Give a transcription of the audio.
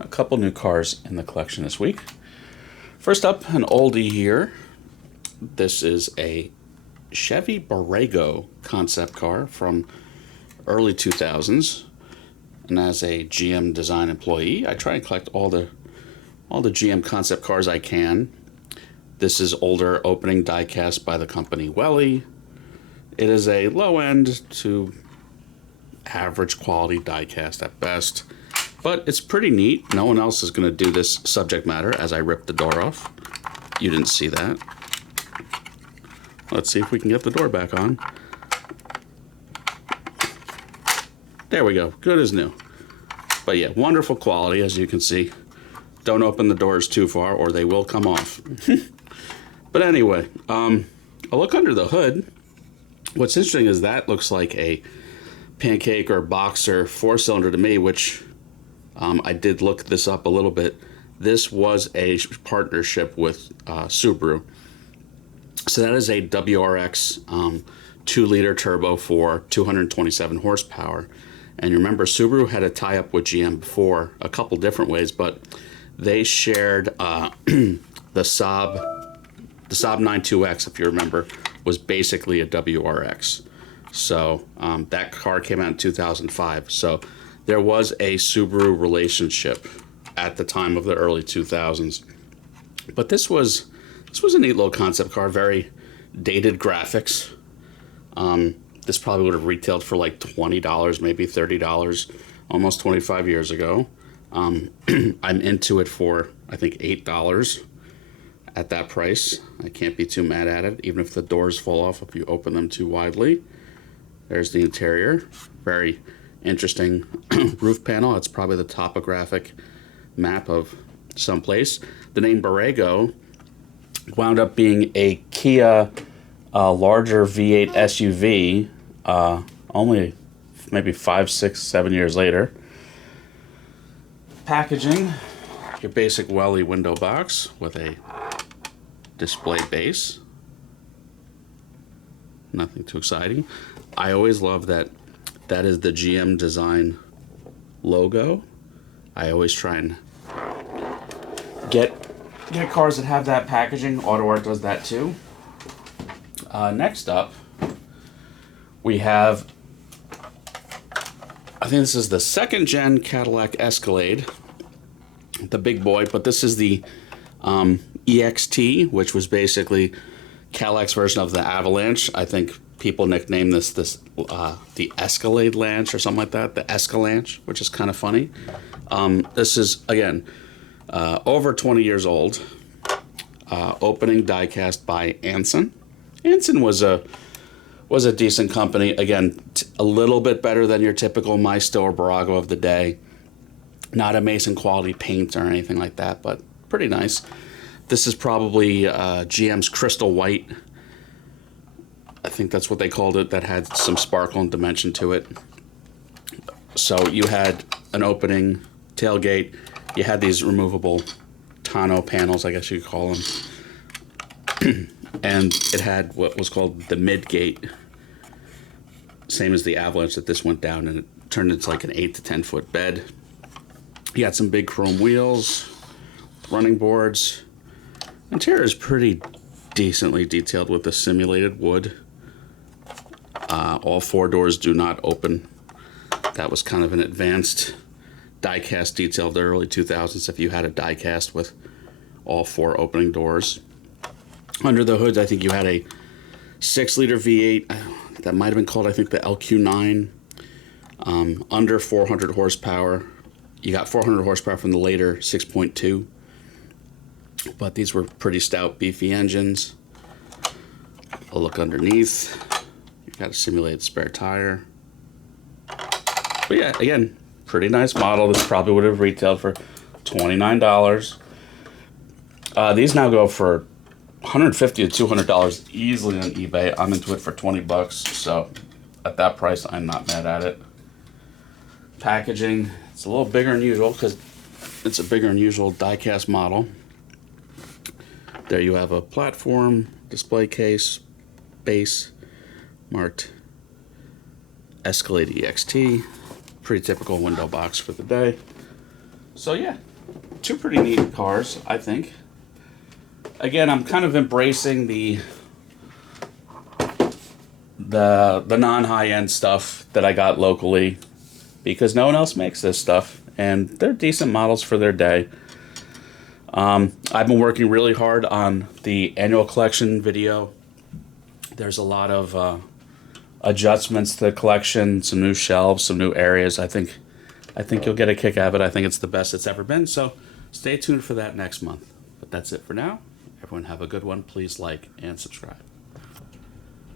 A couple new cars in the collection this week. First up, an oldie here. This is a Chevy Berago concept car from early 2000s. And as a GM design employee, I try and collect all the GM concept cars I can. This is older opening diecast by the company Welly. It is a low-end to average quality diecast at best. But it's pretty neat. No one else is going to do this subject matter as I rip the door off. You didn't see that. Let's see if we can get the door back on. There we go. Good as new. But yeah, wonderful quality, as you can see. Don't open the doors too far or they will come off. But anyway, a look under the hood. What's interesting is that looks like a pancake or boxer 4-cylinder to me, which I did look this up a little bit. This was a partnership with Subaru. So that is a WRX 2-liter turbo for 227 horsepower. And you remember Subaru had a tie-up with GM before, a couple different ways, but they shared the Saab 92X, if you remember, was basically a WRX. So that car came out in 2005. So there was a Subaru relationship at the time of the early 2000s. But this was a neat little concept car, very dated graphics. This probably would have retailed for like $20, maybe $30, almost 25 years ago. I'm into it for, I think, $8 at that price. I can't be too mad at it, even if the doors fall off if you open them too widely. There's the interior. Very interesting roof panel. It's probably the topographic map of someplace. The name Borrego wound up being a Kia larger V8 SUV only maybe 5, 6, 7 years later. Packaging, your basic Welly window box with a display base. Nothing too exciting. I always love that is the GM design logo. I always try and get cars that have that packaging. Auto Art does that too. Next up, we have, I think this is the 2nd gen Cadillac Escalade, the big boy, but this is the EXT, which was basically Cadillac's version of the Avalanche. I think people nickname this the Escalade Lanche or something like that, the Escalanche, which is kind of funny. This is, again, over 20 years old. Opening diecast by Anson. Anson was a decent company. Again, a little bit better than your typical Maisto or Borrego of the day. Not amazing quality paint or anything like that, but pretty nice. This is probably GM's Crystal White. I think that's what they called it, that had some sparkle and dimension to it. So you had an opening tailgate. You had these removable tonneau panels, I guess you could call them. And it had what was called the mid gate. Same as the Avalanche, that this went down and it turned into like an 8 to 10 foot bed. You had some big chrome wheels, running boards. Interior is pretty decently detailed with the simulated wood. All 4 doors do not open. That was kind of an advanced diecast detail of the early 2000s if you had a diecast with all 4 opening doors. Under the hood, I think you had a 6-liter V8 that might have been called, I think, the LQ9. Under 400 horsepower. You got 400 horsepower from the later 6.2. But these were pretty stout, beefy engines. A look underneath. You've got a simulated spare tire. But yeah, again, pretty nice model. This probably would have retailed for $29. These now go for $150 to $200 easily on eBay. I'm into it for $20, so at that price, I'm not mad at it. Packaging, it's a little bigger than usual because it's a bigger than usual diecast model. There you have a platform, display case, base, marked Escalade EXT. Pretty typical window box for the day. So yeah, two pretty neat cars, I think. Again, I'm kind of embracing the non-high end stuff that I got locally because no one else makes this stuff, and they're decent models for their day. I've been working really hard on the annual collection video. There's a lot of adjustments to the collection, some new shelves, some new areas. I think you'll get a kick out of it. I think it's the best it's ever been. So stay tuned for that next month. But that's it for now. Everyone have a good one. Please like and subscribe.